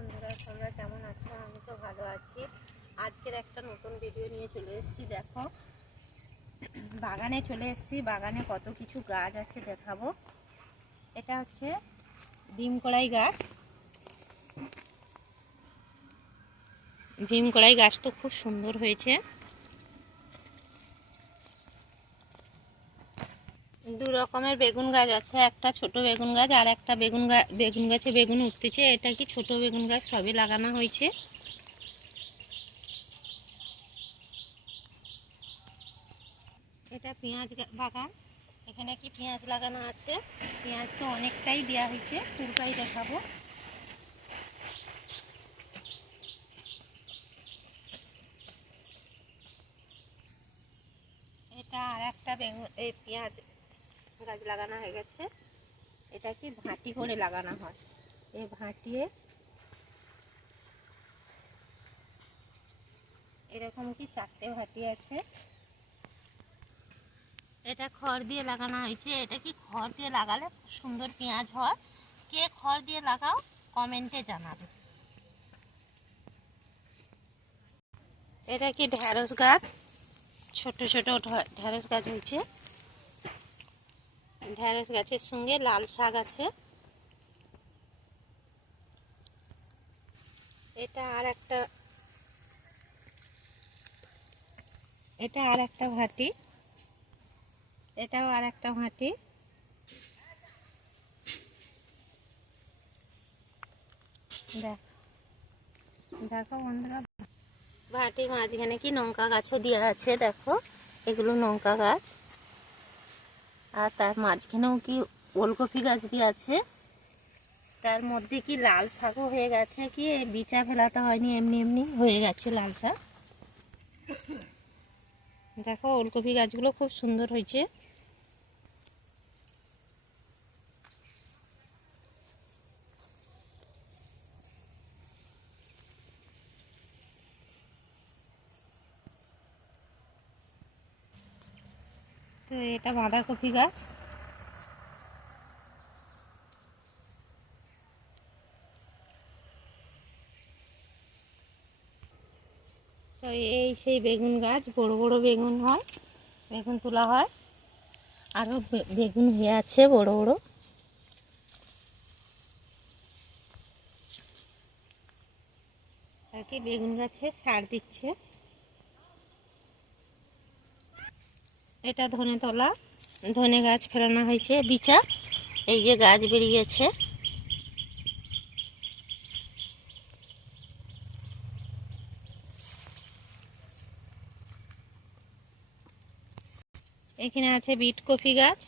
বন্ধুরা, তোমরা কেমন আছো? আমি তো ভালো আছি। আজকের একটা নতুন ভিডিও নিয়ে চলে এসেছি। দেখো, বাগানে চলে এসেছি। বাগানে কত কিছু গাছ আছে দেখাবো। এটা হচ্ছে ডিম কড়াই গাছ। ডিম কড়াই গাছ তো খুব সুন্দর হয়েছে। দু রকমের বেগুন গাছ আছে, একটা ছোট বেগুন গাছ আর একটা বেগুন গাছে বেগুন উঠতেছে। এটা কি ছোট বেগুন গাছ, সবই লাগানো হয়েছে। এটা পেঁয়াজ বাগান। এখানে কি পেঁয়াজ লাগানো আছে। পেঁয়াজ তো অনেকটাই দেওয়া হয়েছে, পুরোটাই দেখাবো। এটা আর একটা এই পেঁয়াজ গাছ লাগানো হয়ে গেছে। এটা কি ভাটি করে লাগানো হয়। এই ভাটিয়ে এরকম কি 4টে ভাটি আছে। এটা খড় দিয়ে লাগানো হয়েছে। এটা কি খড় দিয়ে লাগালে সুন্দর পেঁয়াজ হয়। কে খড় দিয়ে লাগাও কমেন্টে জানাবে। এটা কি ঢেঁড়স গাছ, ছোট ছোট ঢেঁড়স গাছ হয়েছে। ঢেঁড়স গাছের সঙ্গে লাল শাক আছে। এটা আর একটা ভাটি। এটাও আর একটা ভাটি। দেখো বন্ধুরা, ভাটির মাঝখানে কি লঙ্কা গাছও দেওয়া আছে। দেখো, এগুলো লঙ্কা গাছ। আর তার মাঝখানেও কি ওলকপি গাছ দিয়ে আছে। তার মধ্যে কি লাল শাকও হয়ে গেছে। কি বিচা ফেলাতে হয়নি, এমনি এমনি হয়ে গেছে লাল শাক। দেখো, ওলকপি গাছগুলো খুব সুন্দর হয়েছে। তো এটা বাঁধাকপি গাছ। তো এই সেই বেগুন গাছ, বড় বড় বেগুন হয়, বেগুন তোলা হয়। আরও বেগুন হয়ে আছে বড় বড়। আর কি বেগুন গাছে সার দিচ্ছে। এটা ধনে তলা, ধনে গাছ ফেলানো হয়েছে বিচা। এই যে গাছ বেরিয়েছে। এখানে আছে বিট কপি গাছ।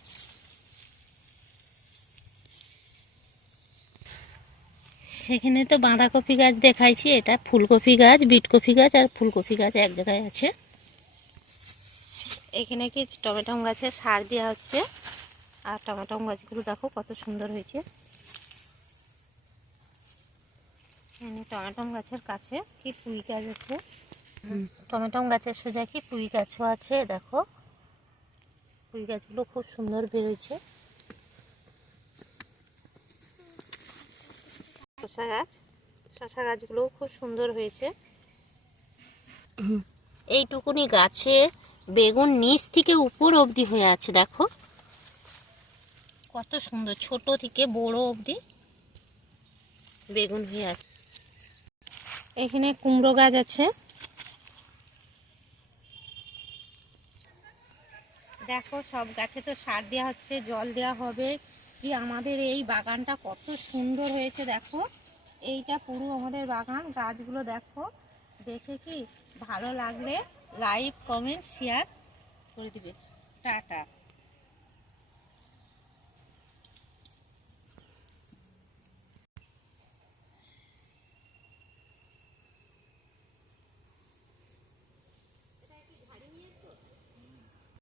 সেখানে তো বাঁধাকপি গাছ দেখাইছি। এটা ফুলকপি গাছ, বিট কপি গাছ আর ফুলকপি গাছ এক জায়গায় আছে। এখানে কি টমেটো গাছে সার দেওয়া হচ্ছে। আর টমেটো গাছগুলো দেখো কত সুন্দর হয়েছে। এখানে টমেটো গাছের কাছে কি পুঁই গাছ আছে। টমেটো গাছের সোজা কি পুঁই গাছও আছে। দেখো, পুঁই গাছগুলো খুব সুন্দর বেরোচ্ছে। শসা গাছগুলোও খুব সুন্দর হয়েছে। এইটুকুনি গাছে বেগুন নিচ থেকে উপর অবধি হয়ে আছে। দেখো কত সুন্দর, ছোট থেকে বড় অবধি বেগুন হয়ে আছে। এখানে কুমড়ো গাছ আছে। দেখো, সব গাছে তো সার দেওয়া হচ্ছে, জল দেওয়া হবে। কি আমাদের এই বাগানটা কত সুন্দর হয়েছে। দেখো, এইটা পুরো আমাদের বাগান। গাছগুলো দেখো, দেখে কি ভালো লাগলে লাইক কমেন্ট শেয়ার করে দিবে। টাটা।